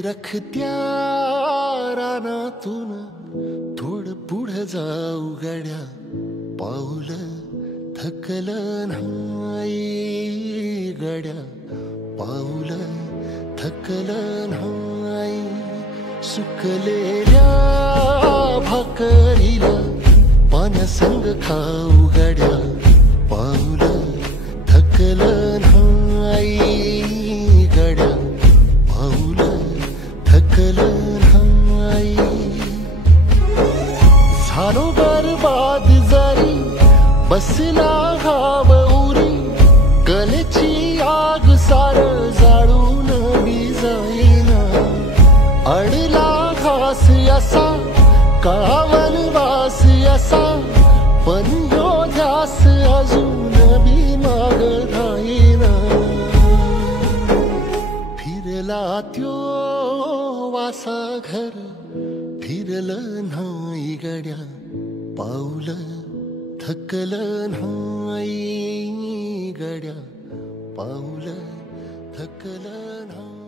रखरखत्या रानातून थोडं पुढं जाऊ गड्या, पाऊलं थकलं नाही गड्या, पाऊलं थकलं नाही. सुकलेल्या भाकरीला पाण्यासंग खाऊ गड्या, पाऊलं थकलं नाही गड्या, पाऊलं थकलं नाही. झालो बरबाद जरी बसला घाव उरी, कलेची आग सार जाळून बी जाईना. अडला घास असा काळा वनवास असा, पण ह्यो ध्यास अजून बी माग राहीना. फिरला त्यो वासा घर, फिरलं नाही गड्या, पाऊलं थकलं नाही गड्या, पाऊलं थकलं नाही.